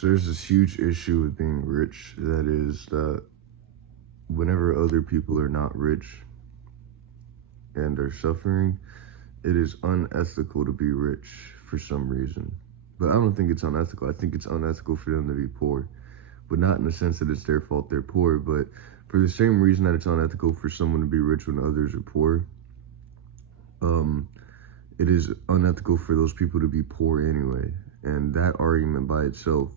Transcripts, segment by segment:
So there's this huge issue with being rich that is that whenever other people are not rich and are suffering, it is unethical to be rich for some reason. But I don't think it's unethical. I think it's unethical for them to be poor, but not in the sense that it's their fault they're poor, but for the same reason that it's unethical for someone to be rich when others are poor. Um, it is unethical for those people to be poor anyway. And that argument by itself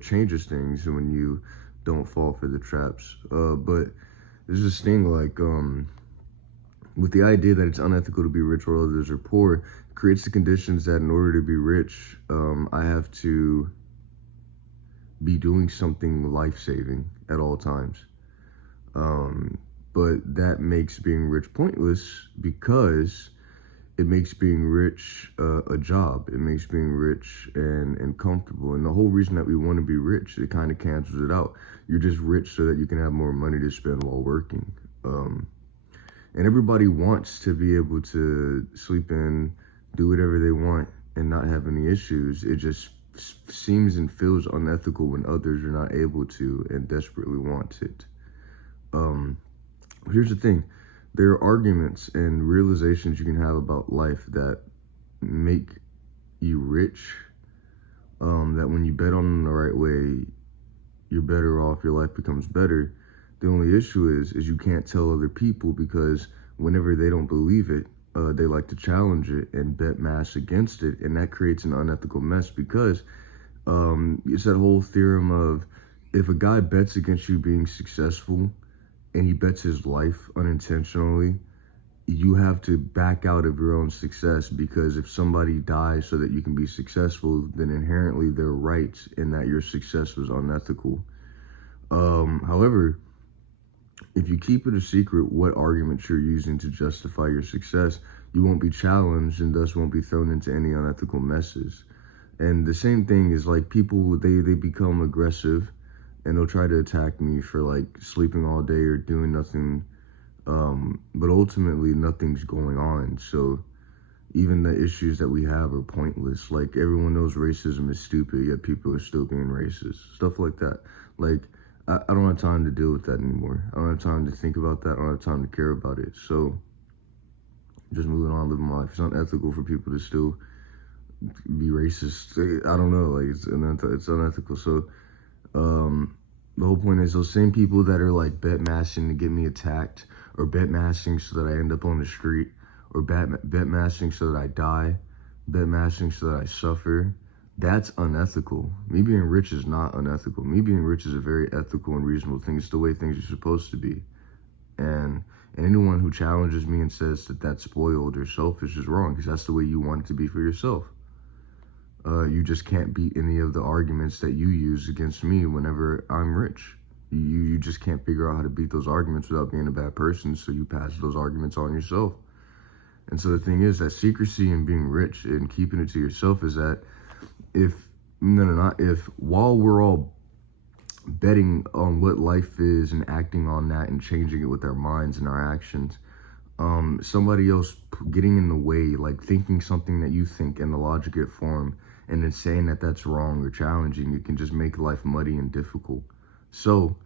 changes things when you don't fall for the traps. But there's this thing like with the idea that it's unethical to be rich while others are poor, creates the conditions that in order to be rich, I have to be doing something life-saving at all times. But that makes being rich pointless because it makes being rich a job. It makes being rich and comfortable. And the whole reason that we want to be rich, it kind of cancels it out. You're just rich so that you can have more money to spend while working. And everybody wants to be able to sleep in, do whatever they want, and not have any issues. It just seems and feels unethical when others are not able to and desperately want it. Here's the thing. There are arguments and realizations you can have about life that make you rich, that when you bet on them the right way, you're better off, your life becomes better. The only issue is you can't tell other people because whenever they don't believe it, they like to challenge it and bet mass against it, and that creates an unethical mess because it's that whole theorem of if a guy bets against you being successful and he bets his life unintentionally, you have to back out of your own success because if somebody dies so that you can be successful, then inherently they're right in that your success was unethical. However, if you keep it a secret what arguments you're using to justify your success, you won't be challenged and thus won't be thrown into any unethical messes. And the same thing is like people, they become aggressive and they'll try to attack me for like sleeping all day or doing nothing. But ultimately nothing's going on. So even the issues that we have are pointless. Like everyone knows racism is stupid, yet people are still being racist. Stuff like that. Like I don't have time to deal with that anymore. I don't have time to think about that. I don't have time to care about it. So just moving on, living my life. It's unethical for people to still be racist. I don't know. Like it's unethical. So the whole point is those same people that are like bet mashing to get me attacked, or bet mashing so that I end up on the street, or bet mashing so that I die, bet mashing so that I suffer. That's unethical. Me being rich is not unethical. Me being rich is a very ethical and reasonable thing. It's the way things are supposed to be. And anyone who challenges me and says that that's spoiled or selfish is wrong, because that's the way you want it to be for yourself. You just can't beat any of the arguments that you use against me whenever I'm rich. You just can't figure out how to beat those arguments without being a bad person, so you pass those arguments on yourself. And so the thing is that secrecy and being rich and keeping it to yourself is that if while we're all betting on what life is and acting on that and changing it with our minds and our actions, somebody else getting in the way, like thinking something that you think in the logic it form, and then saying that that's wrong or challenging, it can just make life muddy and difficult. So,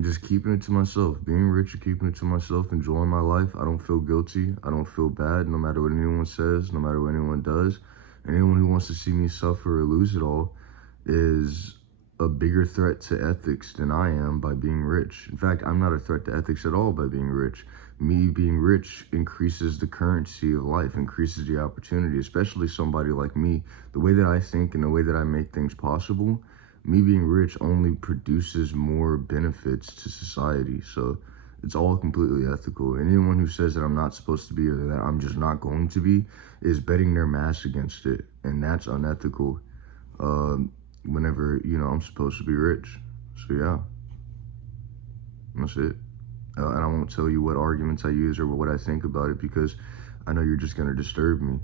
just keeping it to myself, being rich and keeping it to myself, enjoying my life. I don't feel guilty. I don't feel bad, no matter what anyone says, no matter what anyone does. And anyone who wants to see me suffer or lose it all is a bigger threat to ethics than I am by being rich. In fact, I'm not a threat to ethics at all by being rich. Me being rich increases the currency of life, increases the opportunity, especially somebody like me. The way that I think and the way that I make things possible, me being rich only produces more benefits to society. So it's all completely ethical. And anyone who says that I'm not supposed to be or that I'm just not going to be is betting their mass against it. And that's unethical whenever, I'm supposed to be rich. So yeah, that's it. And I won't tell you what arguments I use or what I think about it because I know you're just going to disturb me.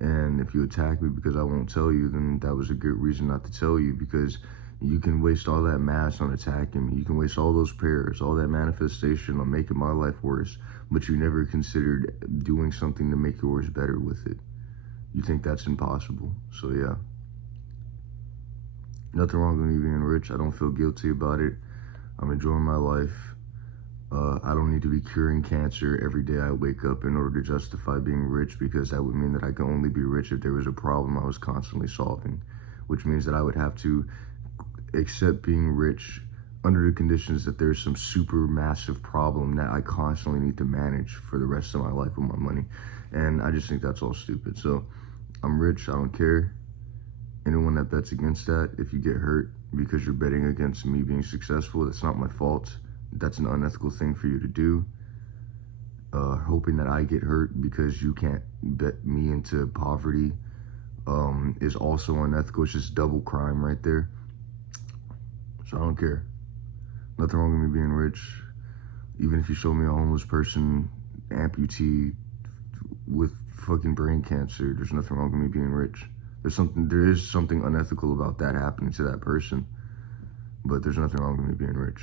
And if you attack me because I won't tell you, then that was a good reason not to tell you, because you can waste all that mass on attacking me. You can waste all those prayers, all that manifestation on making my life worse, but you never considered doing something to make yours better with it. You think that's impossible. So yeah. Nothing wrong with me being rich. I don't feel guilty about it. I'm enjoying my life. I don't need to be curing cancer every day I wake up in order to justify being rich, because that would mean that I can only be rich if there was a problem I was constantly solving, which means that I would have to accept being rich under the conditions that there's some super massive problem that I constantly need to manage for the rest of my life with my money. And I just think that's all stupid. So I'm rich, I don't care. Anyone that bets against that, if you get hurt because you're betting against me being successful, that's not my fault. That's an unethical thing for you to do. Hoping that I get hurt because you can't bet me into poverty is also unethical. It's just double crime right there. So I don't care. Nothing wrong with me being rich. Even if you show me a homeless person, amputee with fucking brain cancer, there's nothing wrong with me being rich. There is something unethical about that happening to that person, but there's nothing wrong with me being rich.